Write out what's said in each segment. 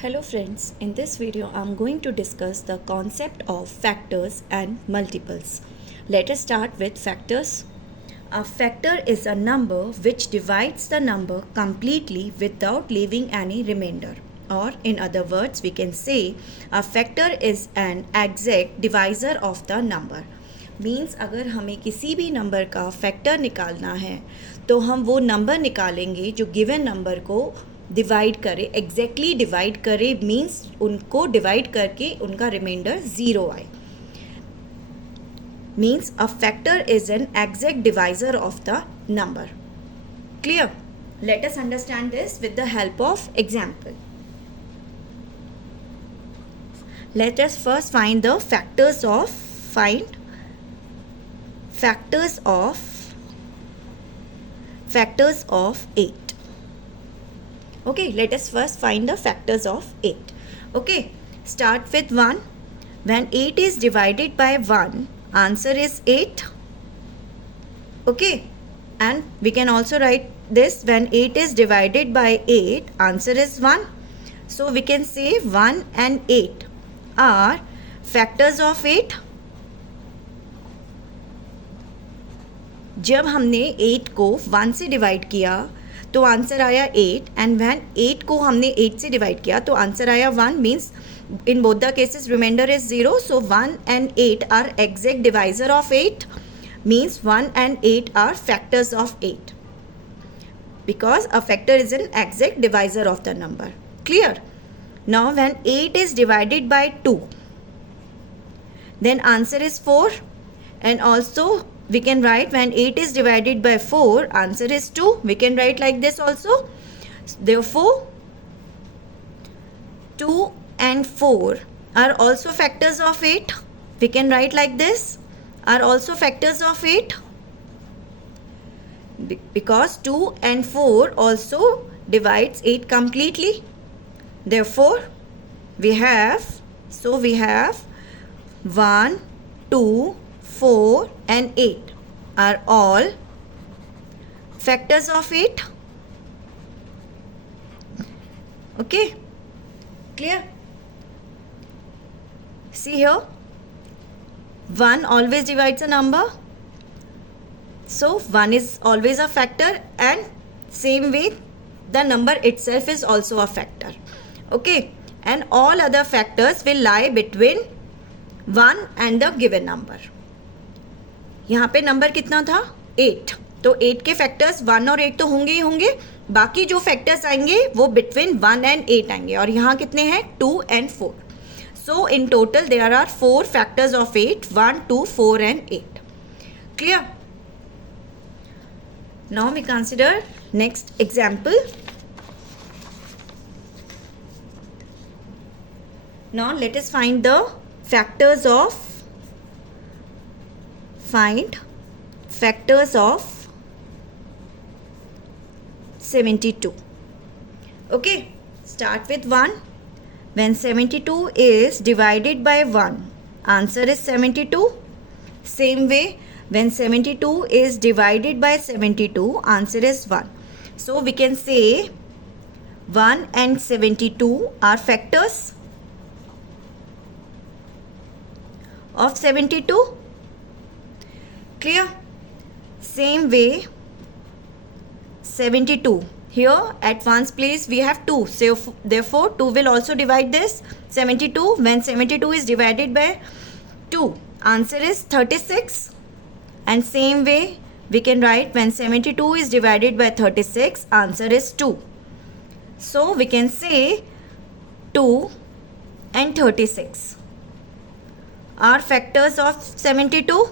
Hello friends, in this video I am going to discuss the concept of factors and multiples. Let us start with factors. A factor is a number which divides the number completely without leaving any remainder. Or in other words, we can say a factor is an exact divisor of the number. Means अगर हमें किसी भी number का factor निकालना है तो हम वो नंबर निकालेंगे जो गिवन नंबर को डिवाइड करे, एग्जैक्टली डिवाइड करे, मीन्स उनको डिवाइड करके उनका रिमाइंडर ज़ीरो आए. Means a factor is an exact divisor of the number. Clear? Let us understand this with the help of example. Let us first find the factors of 8. Okay, let us first find the factors of 8. Okay, start with 1. When 8 is divided by 1, answer is 8. Okay, and we can also write this: when 8 is divided by 8, answer is 1. So we can say 1 and 8 are factors of 8. जब हमने 8 को 1 से divide किया तो answer आया 8, and when 8 को हमने 8 से डिवाइड किया तो आंसर आया 1. Means in both the cases remainder is 0. So 1 and 8 are exact divisor of 8. Means 1 and 8 are factors of 8 because a factor is an exact divisor of the number. Clear? Now when 8 is divided by 2, then answer is 4, and also we can write when 8 is divided by 4, answer is 2. We can write like this also. Therefore 2 and 4 are also factors of 8. We can write like this: are also factors of 8, because 2 and 4 also divides 8 completely. Therefore we have 1, 2, 4 and 8 are all factors of 8. Okay, clear? See here, 1 always divides a number, so 1 is always a factor, and same way the number itself is also a factor. Okay, and all other factors will lie between 1 and the given number. यहाँ पे number कितना था? 8. तो 8 के factors 1 और 8 तो होंगे ही होंगे. बाकी जो फैक्टर्स आएंगे वो बिटवीन 1 and 8 आएंगे, और यहाँ कितने हैं? 2 and 4. So in total there are 4 factors of 8: 1, 2, 4 and 8. Clear? Now we consider next example. Now let us find the factors of 72. Okay, start with 1. When 72 is divided by 1, answer is 72. Same way, when 72 is divided by 72, answer is 1. So we can say 1 and 72 are factors of 72. Clear? Same way 72, here at ones place we have 2, so therefore 2 will also divide this 72. When 72 is divided by 2, answer is 36, and same way we can write when 72 is divided by 36, answer is 2. So we can say 2 and 36 are factors of 72.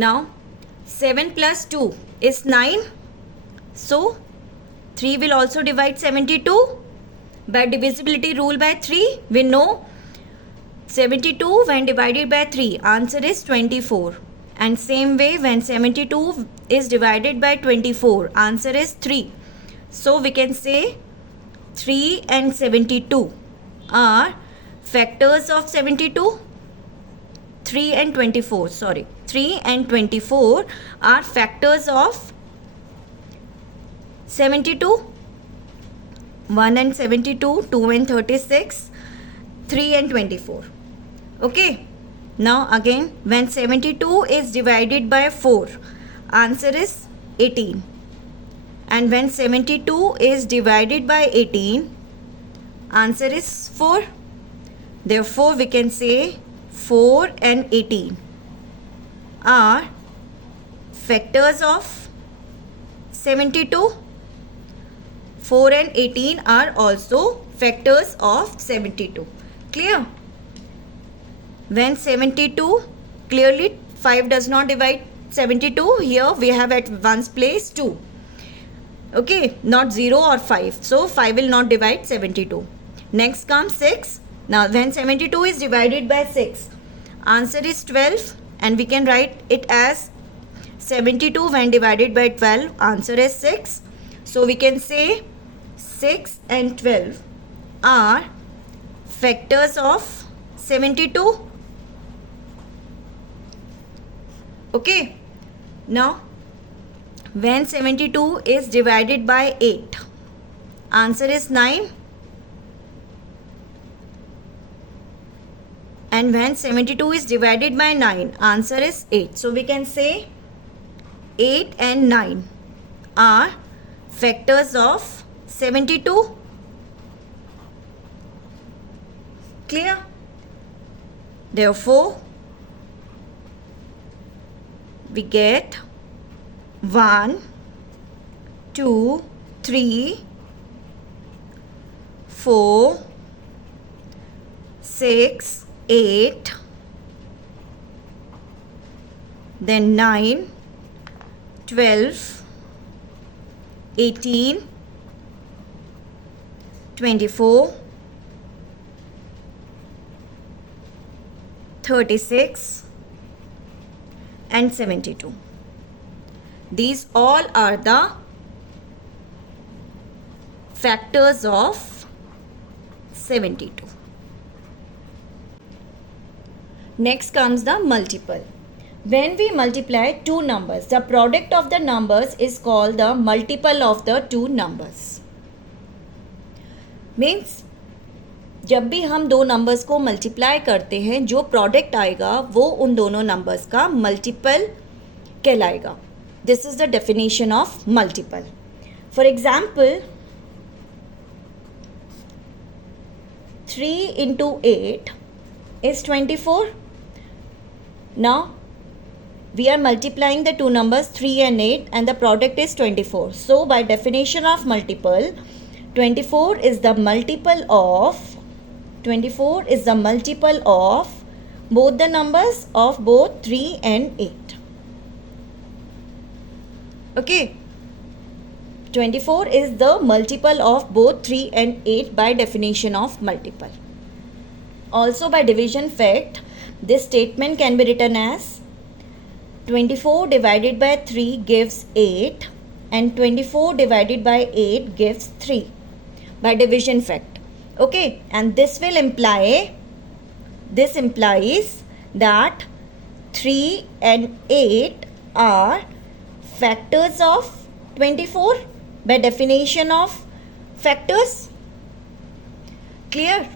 Now 7 plus 2 is 9, so 3 will also divide 72. By divisibility rule by 3, we know 72 when divided by 3, answer is 24, and same way when 72 is divided by 24, answer is 3. So we can say 3 and 72 are factors of 72. 3 and 24 are factors of 72, 1 and 72, 2 and 36, 3 and 24. Okay, now again, when 72 is divided by 4, answer is 18. And when 72 is divided by 18, answer is 4. Therefore, we can say 4 and 18 are factors of 72. 4 and 18 are also factors of 72. Clear? When 72, clearly 5 does not divide 72. Here we have at one's place 2. Okay, not 0 or 5. So 5 will not divide 72. Next comes 6. Now when 72 is divided by 6, answer is 12, and we can write it as 72 when divided by 12, answer is 6. So we can say 6 and 12 are factors of 72. Okay, now when 72 is divided by 8, answer is 9. And when 72 is divided by 9, answer is 8. So we can say 8 and 9 are factors of 72. Clear? Therefore, we get 1, 2, 3, 4, 6, 8, then 9, 12, 18, 24, 36 and 72. These all are the factors of 72. Next comes the multiple. When we multiply two numbers, the product of the numbers is called the multiple of the two numbers. Means जब भी हम दो numbers को multiply करते हैं, जो product आएगा वो उन दोनों नंबर्स का मल्टीपल कहलाएगा. This is the definition of multiple. For example 3 into 8 is 24. Now we are multiplying the two numbers 3 and 8 and the product is 24. So by definition of multiple, 24 is the multiple of both the numbers of both 3 and 8. Okay, 24 is the multiple of both 3 and 8 by definition of multiple. Also by division fact, this statement can be written as 24 divided by 3 gives 8 and 24 divided by 8 gives 3 by division fact. Okay, and this implies that 3 and 8 are factors of 24 by definition of factors. Clear?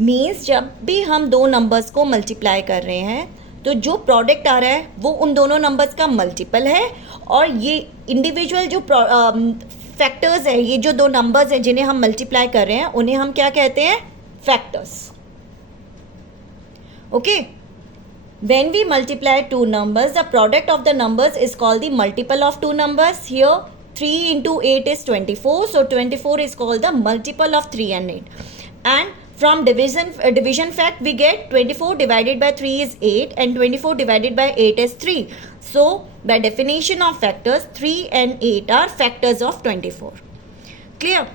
Means जब भी हम दो numbers को multiply कर रहे हैं तो जो प्रोडक्ट आ रहा है वो उन दोनों नंबर्स का मल्टीपल है, और ये इंडिविजुअल जो फैक्टर्स है, ये जो दो नंबर्स हैं जिन्हें हम मल्टीप्लाई कर रहे हैं, उन्हें हम क्या कहते हैं? Factors. Okay, when we multiply two numbers, the product of the numbers is called the multiple of two numbers. Here 3 into 8 is 24, so 24 is called the multiple of 3 and 8. And from division fact we get 24 divided by 3 is 8 and 24 divided by 8 is 3. So by definition of factors, 3 and 8 are factors of 24. Clear?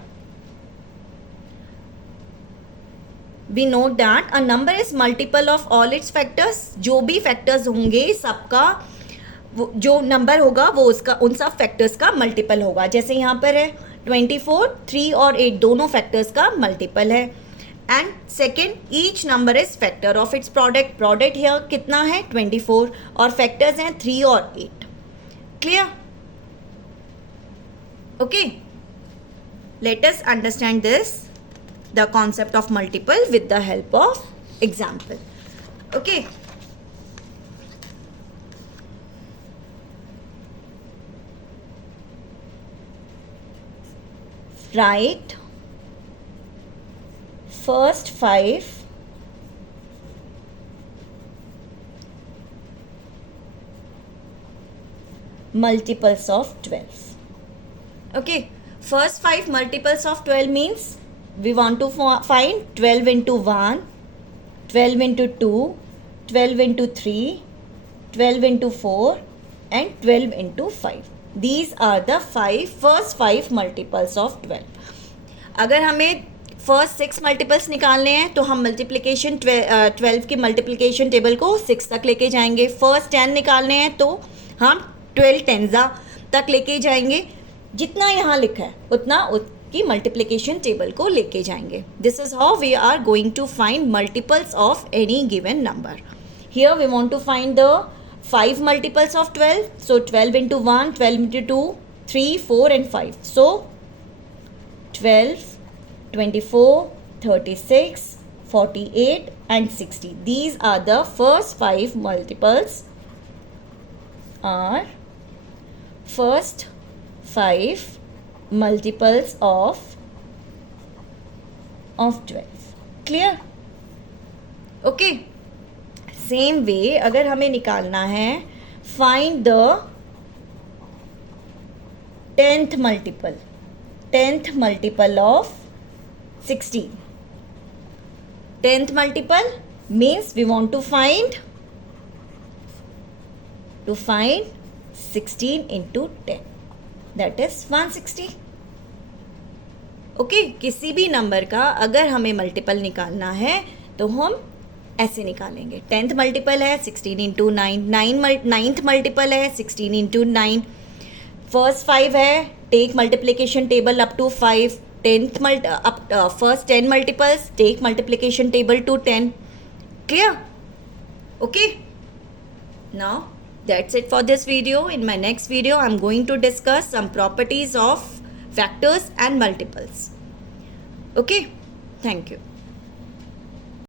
We note that a number is multiple of all its factors. जो भी factors होंगे सबका जो number होगा वो उसका उन सब फैक्टर्स का मल्टीपल होगा. जैसे यहाँ पर है 24, 3 और 8 दोनों फैक्टर्स का मल्टीपल है. And second, each number is factor of its product. Product here कितना है? 24, और फैक्टर्स हैं 3 और 8. Clear? Okay, let us understand this, the concept of multiple with the help of example. Okay, write first 5 multiples of 12. Okay, first 5 multiples of 12 means we want to find 12 into 1, 12 into 2, 12 into 3, 12 into 4 and 12 into 5. These are the first 5 multiples of 12. अगर हमें first 6 multiples निकालने हैं तो हम multiplication 12 की multiplication table को 6 तक लेके जाएंगे. फर्स्ट 10 निकालने हैं तो हम 12 टेंजा तक लेके जाएंगे. जितना यहाँ लिखा है उतना उसकी मल्टीप्लिकेशन टेबल को लेके जाएंगे. This is how we are going to find multiples of any given number. Here we want to find the 5 multiples of 12. So 12 into 1, 12 into 2, 3, 4 and 5. So 12, 24, 36, 48 and 60. These are the first 5 multiples are first 5 multiples of 12. Clear? Okay. Same way अगर हमें निकालना है find the 10th multiple of 16. 10th multiple means we want to find 16 into 10, that is 160. Okay, किसी भी number का अगर हमें multiple निकालना है तो हम ऐसे निकालेंगे. 10th मल्टीपल है 16 इंटू 9. 9th मल्टीपल है 16 इंटू 9. फर्स्ट 5 है, take multiplication table up to 5. First 10 multiples, take multiplication table to 10. Clear? Okay, now that's it for this video. In my next video I'm going to discuss some properties of factors and multiples. Okay, thank you.